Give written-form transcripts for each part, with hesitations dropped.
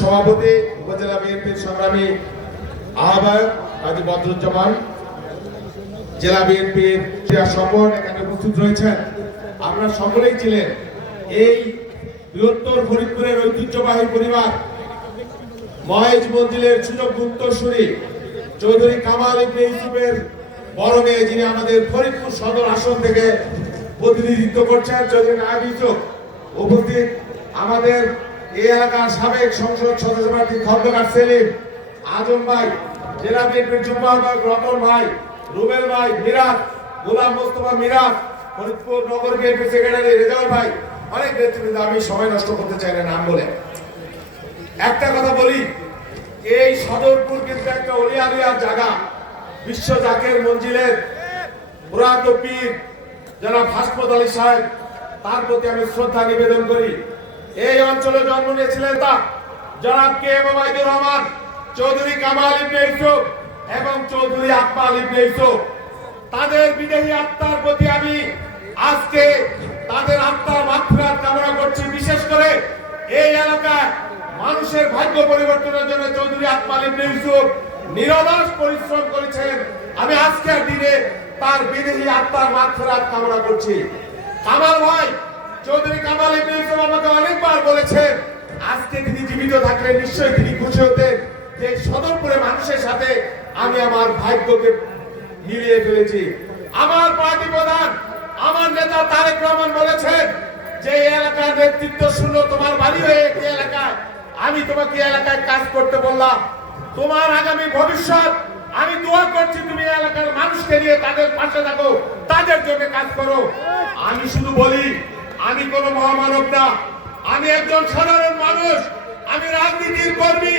সভাপতি উপজেলা বিএনপির সংগ্রামী আহ্বায়ক কাজী বদরুজ্জামান, জেলা বিএনপির ক্রীড়া সংগঠন এখানে উপস্থিত রয়েছেন। আপনারা সকলেই ছিলেন এই বৃহত্তর ফরিদপুরের ঐতিহ্যবাহী পরিবার মহেজ মঞ্জিলের সুযোগ্য উত্তরসূরি চৌধুরী কামাল ইবনে ইউসুফের বড় মেয়ে, যিনি আমাদের ফরিদপুর সদর আসন থেকে প্রতিনিধিত্ব করছেন, চৌধুরী নায়েব ইউসুফ। উপস্থিত আমাদের এই এলাকার সাবেক সংসদ সদস্য প্রার্থী খন্দকার সেলিম, আজম ভাই, জেলা বিএনপির যুগ্ম আহ্বায়ক রতন ভাই, রুবেল ভাই, মিরাজ, গোলাম মোস্তফা মিরাজ, ফরিদপুর নগর বিএনপি সেক্রেটারি রেজাউল ভাই, অনেক নেতৃবৃন্দ। আমি সময় নষ্ট করতে চাই না নাম বলে। একটা কথা বলি, এই সদরপুর কিন্তু একটা অলিয়ালিয়া জায়গা। বিশ্ব জাকের মঞ্জিলের মুরাদ পীর জনাব হাসমত আলী সাহেব, তার প্রতি আমি শ্রদ্ধা নিবেদন করি। এই অঞ্চলে জন্ম নিয়েছিলেন তা জনাব কে এম ওবায়দুর রহমান, চৌধুরী কামাল ইবনে ইউসুফ এবং চৌধুরী আকমাল ইবনে ইউসুফ। তাদের বিদেহী আত্মার প্রতি আমি আজকে তাদের আত্মার মাগফিরাত কামনা করছি। বিশেষ করে এই এলাকায় মানুষের ভাগ্য পরিবর্তনের জন্য চৌধুরী আকমাল ইবনে ইউসুফ নিরলস পরিশ্রম করেছেন। আমি আজকের দিনে তার বিদেহী আত্মার মাগফিরাত কামনা করছি। কামাল ভাই, চৌধুরী কামাল ইবনে ইউসুফ আমাকে অনেকবার বলেছেন, আজকে তিনি জীবিত থাকলে নিশ্চয়ই তিনি খুশি হতেন যে সদরপুরে মানুষের সাথে আমি আমার ভাগ্যকে মিলিয়ে ফেলেছি। আমার পার্টি প্রধান, আমার নেতা তারেক রহমান বলেছেন যে এই এলাকার নেতৃত্ব শূন্য, তোমার বাড়ি হয়ে একটি এলাকায় আমি তোমাকে এলাকায় কাজ করতে বললাম। তোমার আগামী ভবিষ্যৎ আমি দোয়া করছি, তুমি এলাকার মানুষকে নিয়ে তাদের পাশে থাকো, তাদের জন্য কাজ করো। আমি শুধু বলি, আমি কোন মহামানব না, আমি একজন সাধারণ মানুষ, আমি রাজনীতির কর্মী।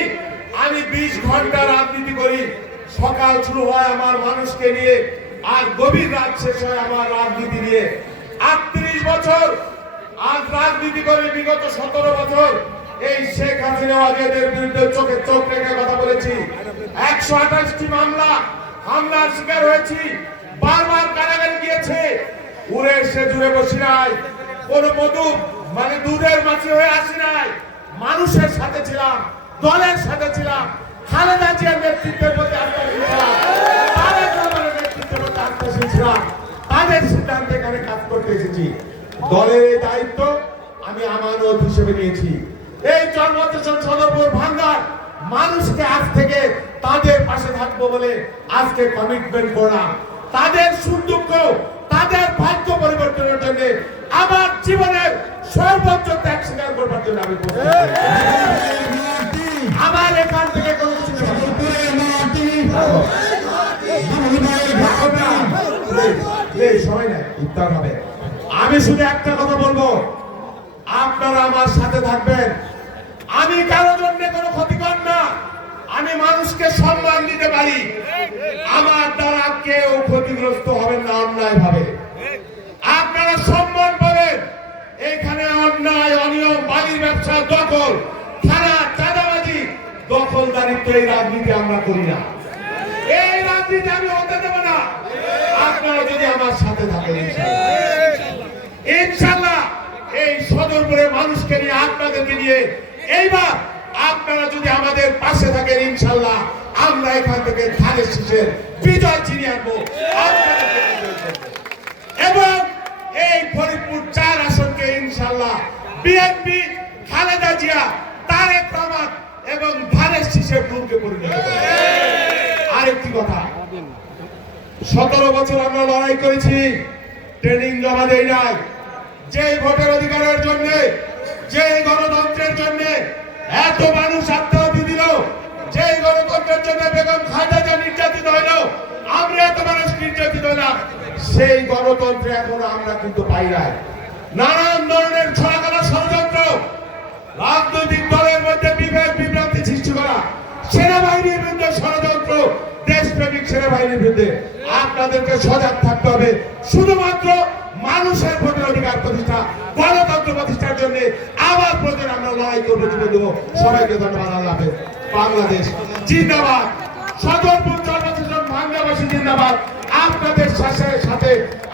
আমি 20 ঘন্টা রাজনীতি করি। সকাল শুরু হয় আমার মানুষকে নিয়ে, আর গভীর রাত শেষ হয় আমার রাজনীতি নিয়ে। 38 বছর আজ রাজনীতি করে, বিগত 17 বছর এই শেখ হাসিনা ওয়াজেদের বিরুদ্ধে চোখে চোখ রেখে কথা বলেছি। 128টি হামলার শিকার হয়েছি, বারবার কারাগারে গিয়েছে। উড়ে এসে জুড়ে বসি নাই, কোন দুধের মাছি হয়ে আসি নাই। মানুষের সাথে ছিলাম, দলের সাথে ছিলাম। খালেদা জিয়ার নেতৃত্বের প্রতি আত্মবিশ্বাসী ছিলাম, তারেক রহমানের নেতৃত্বের প্রতি আত্মবিশ্বাসী ছিলাম। তাদের সিদ্ধান্তে এখানে কাজ করতে এসেছি। দলের এই দায়িত্ব আমি আমানত হিসেবে নিয়েছি। এই জন্মস্থান সদরপুর ভাঙ্গার মানুষকে আজ থেকে তাদের পাশে থাকবো বলে আজকে কমিটমেন্ট করলাম। তাদের সুখ দুঃখ, তাদের ভাগ্য পরিবর্তনের জন্য আমার জীবনের সর্বোচ্চ ত্যাগ স্বীকার করবার জন্য আমি আমার এখান থেকে কোনো কিছু সময় নেই, উত্তর হবে। আমি শুধু একটা কথা বলবো, আপনারা আমার সাথে থাকবেন। আমি কারোর জন্য কোনো ক্ষতিকর না, আমি মানুষকে সম্মান দিতে পারি। আমার দ্বারা কেউ ক্ষতিগ্রস্ত হবেন না অন্যায় ভাবে। আপনারা সম্মান পাবেন। এখানে অন্যায়, অনিয়ম, বাড়ির ব্যবসা, দখল, থানা, চাঁদাবাজি, দখলদারিত্ব, এই রাজনীতি আমরা করি না। এই রাজনীতি আমি হতে দেব না। আপনারা যদি আমার সাথে থাকেন ইনশাআল্লাহ এই সদরপুরের মানুষকে নিয়ে, আপনাদেরকে নিয়ে এইবার আপনারা যদি আমাদের পাশে থাকেন, ইনশাআল্লাহ আমরা এখান থেকে ধানের শীষের বিজয় ছিনিয়ে আনবো এবং এই ফরিদপুর 4 আসনকে ইনশাআল্লাহ বিএনপি, খালেদা জিয়া, তারেক রহমান এবং ধানের শীষের দুর্গে পরিণত করবে। আরেকটি কথা, 17 বছর আমরা লড়াই করেছি, ট্রেনিং জমা দেই নাই। যে ভোটের অধিকারের জন্য, যে গণতন্ত্রের জন্য এত মানুষ আত্মাহুতি দিল, যে গণতন্ত্রের জন্য বেগম খালেদা জিয়া নির্যাতিত হইল, আমরা এত মানুষ নির্যাতিত হলাম, সেই গণতন্ত্র এখন আমরা কিন্তু পাই নাই। নানান ধরনের ছড়াকাটা ষড়যন্ত্র, রাজনৈতিক দলের মধ্যে বিভেদ বিভ্রান্তি সৃষ্টি করা, সেনাবাহিনীর বিরুদ্ধে ষড়যন্ত্র, দেশপ্রেমিক সেনাবাহিনীর বিরুদ্ধে। আপনাদেরকে সজাগ থাকতে হবে। শুধুমাত্র মানুষের ভোটের অধিকার প্রতিষ্ঠা, গণতন্ত্র প্রতিষ্ঠার জন্য আবার প্রয়োজন আমরা লড়াই করবো, জীবন দেবো। সবাইকে ধন্যবাদ। আল্লাহ হাফেজ। বাংলাদেশ জিন্দাবাদ। সদরপুর জন্মস্থান ভাঙ্গাবাসী জিন্দাবাদ। আপনাদের সাথে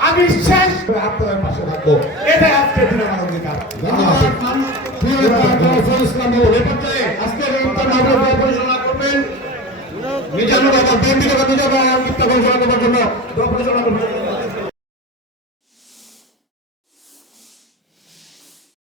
আমি শেষ আপনাদের পাশে থাকবো, এটাই আজকের দিনের অঙ্গীকার। মিজানুর রহমান বিএনপি থেকে মিজানুর রহমান গিফট ঘোষণা করার জন্য দল পরিচালনা করবেন।